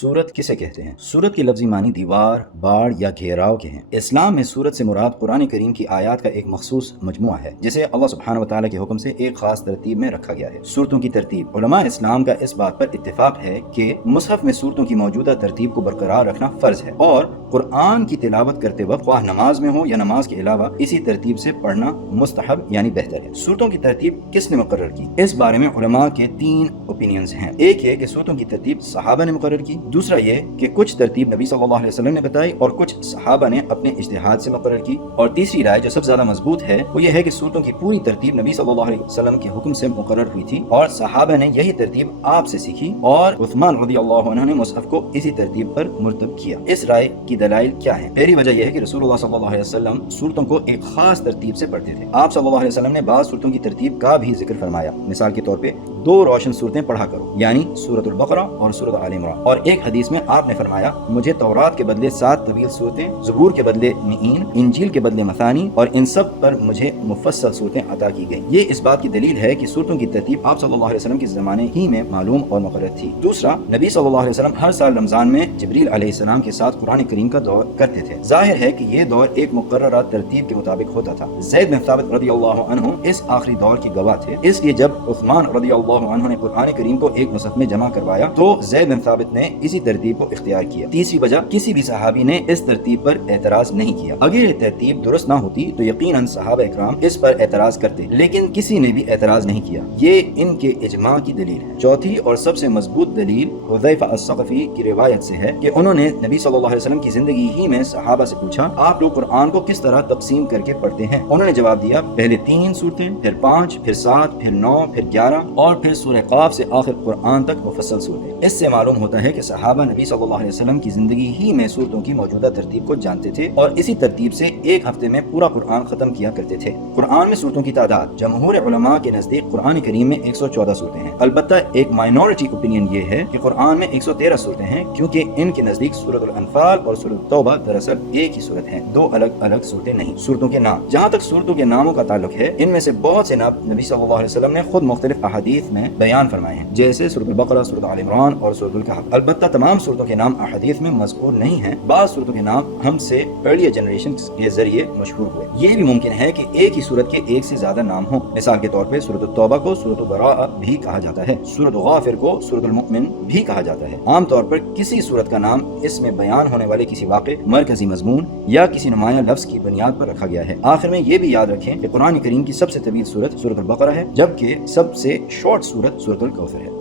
سورت کسے کہتے ہیں؟ سورت کی لفظی معنی دیوار، باڑ یا گھیراؤ کے ہیں۔ اسلام میں سورت سے مراد قرآن کریم کی آیات کا ایک مخصوص مجموعہ ہے جسے اللہ سبحانہ وتعالی کے حکم سے ایک خاص ترتیب میں رکھا گیا ہے۔ سورتوں کی ترتیب، علماء اسلام کا اس بات پر اتفاق ہے کہ مصحف میں سورتوں کی موجودہ ترتیب کو برقرار رکھنا فرض ہے اور قرآن کی تلاوت کرتے وقت خواہ نماز میں ہو یا نماز کے علاوہ اسی ترتیب سے پڑھنا مستحب یعنی بہتر ہے۔ سورتوں کی ترتیب کس نے مقرر کی؟ اس بارے میں علماء کے 3 اوپینینز ہیں۔ ایک یہ کہ سورتوں کی ترتیب صحابہ نے مقرر کی، دوسرا یہ کہ کچھ ترتیب نبی صلی اللہ علیہ وسلم نے بتائی اور کچھ صحابہ نے اپنے اجتہاد سے مقرر کی، اور تیسری رائے جو سب سے زیادہ مضبوط ہے وہ یہ ہے کہ سورتوں کی پوری ترتیب نبی صلی اللہ علیہ وسلم کے حکم سے مقرر ہوئی تھی اور صحابہ نے یہی ترتیب آپ سے سیکھی اور عثمان رضی اللہ عنہ نے مصحف کو اسی ترتیب پر مرتب کیا۔ اس رائے کی دلائل کیا ہیں؟ پہلی وجہ یہ ہے کہ رسول اللہ صلی اللہ علیہ وسلم سورتوں کو ایک خاص ترتیب سے پڑھتے تھے۔ آپ صلی اللہ علیہ وسلم نے بعض سورتوں کی ترتیب کا بھی ذکر فرمایا، مثال کے طور پہ 2 روشن صورتیں پڑھا کرو، یعنی سورۃ البقرہ اور سورۃ آل عمران، اور ایک حدیث میں آپ نے فرمایا مجھے تورات کے بدلے 7 طویل صورتیں، زبور کے بدلے مئین، انجیل کے بدلے مثانی، اور ان سب پر مجھے مفصل صورتیں عطا کی گئیں۔ یہ اس بات کی دلیل ہے کہ سورتوں کی ترتیب آپ صلی اللہ علیہ وسلم کے زمانے ہی میں معلوم اور مقرر تھی۔ دوسرا، نبی صلی اللہ علیہ وسلم ہر سال رمضان میں جبریل علیہ السلام کے ساتھ قرآن کریم کا دور کرتے تھے۔ ظاہر ہے کہ یہ دور ایک مقررہ ترتیب کے مطابق ہوتا تھا۔ زید بن ثابت رضی اللہ عنہ اس آخری دور کی گواہ تھے، اس لیے جب عثمان رضی اللہ عنہ نے قرآن کریم کو ایک مصحف میں جمع کروایا تو زید بن ثابت نے اسی ترتیب کو اختیار کیا۔ تیسری وجہ، کسی بھی صحابی نے اس ترتیب پر اعتراض نہیں کیا۔ اگر یہ ترتیب درست نہ ہوتی تو یقیناً صحابہ اکرام اس پر اعتراض کرتے، لیکن کسی نے بھی اعتراض نہیں کیا۔ یہ ان کے اجماع کی دلیل ہے۔ چوتھی اور سب سے مضبوط دلیل حذیفہ الثقفی کی روایت سے ہے کہ انہوں نے نبی صلی اللہ علیہ وسلم کی زندگی ہی میں صحابہ سے پوچھا آپ لوگ قرآن کو کس طرح تقسیم کر کے پڑھتے ہیں؟ انہوں نے جواب دیا پہلے 3 صورتیں، پھر 5، پھر 7، پھر 9، پھر 11 اور پھر سورہ قاف سے آخر قرآن تک مفصل صورتیں۔ اس سے معلوم ہوتا ہے کہ صحابہ نبی صلی اللہ علیہ وسلم کی زندگی ہی میں صورتوں کی موجودہ ترتیب کو جانتے تھے اور اسی ترتیب سے ایک ہفتے میں پورا قرآن ختم کیا کرتے تھے۔ قرآن میں صورتوں کی تعداد، جمہور علماء کے نزدیک قرآن کریم میں 114 صورتیں ہیں، البتہ ایک مائنورٹی اوپینین یہ ہے کہ قرآن میں 113 صورتیں ہیں کیونکہ ان کے نزدیک سورۃ الانفال اور سورۃ توبہ دراصل ایک ہی صورت ہیں، 2 الگ الگ صورتیں نہیں۔ صورتوں کے نام، جہاں تک صورتوں کے ناموں کا تعلق ہے ان میں سے بہت سے نام نبی صلی اللہ علیہ وسلم نے خود مختلف احادیث میں بیان فرمائے ہیں، جیسے سورۃ البقرہ، سورۃ آل عمران اور سورۃ الکہف۔ البتہ تمام صورتوں کے نام احادیث میں مذکور نہیں ہیں، بعض صورتوں کے نام ہم سے ارلی جنریشن کے ذریعے مشہور ہوئے۔ یہ بھی ممکن ہے کہ ایک ہی صورت کے ایک سے زیادہ نام ہوں، مثال کے طور پہ سورۃ التوبہ کو سورۃ البراءہ بھی کہا جاتا ہے، سورۃ غافر کو سورۃ المؤمن بھی کہا جاتا ہے۔ عام طور پر کسی صورت کا نام اس میں بیان ہونے والے کسی واقعے، مرکزی مضمون یا کسی نمایاں لفظ کی بنیاد پر رکھا گیا ہے۔ آخر میں یہ بھی یاد رکھیں کہ قرآن کریم کی سب سے طویل سورت سورۃ البقرہ ہے، جبکہ سب سے شارٹ سورت سورۃ الکوثر ہے۔